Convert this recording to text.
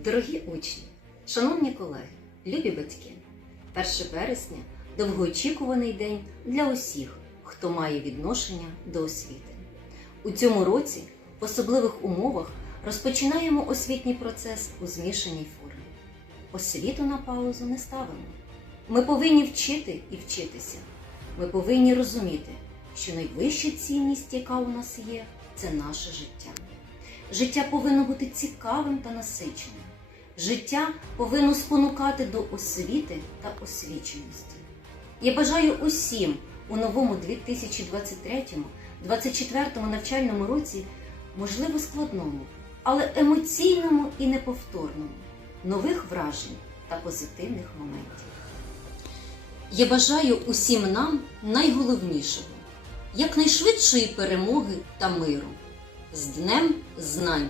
Дорогі учні, шановні колеги, любі батьки, 1 вересня довгоочікуваний день для усіх, хто має відношення до освіти. У цьому році в особливих умовах розпочинаємо освітній процес у змішаній формі. Освіту на паузу не ставимо. Ми повинні вчити і вчитися. Ми повинні розуміти, що найвища цінність, яка у нас є, це наше життя. Життя повинно бути цікавим та насиченим. Життя повинно спонукати до освіти та освіченості. Я бажаю усім у новому 2023-2024 навчальному році, можливо, складному, але емоційному і неповторному, нових вражень та позитивних моментів. Я бажаю усім нам найголовнішого якнайшвидшої перемоги та миру з Днем Знань!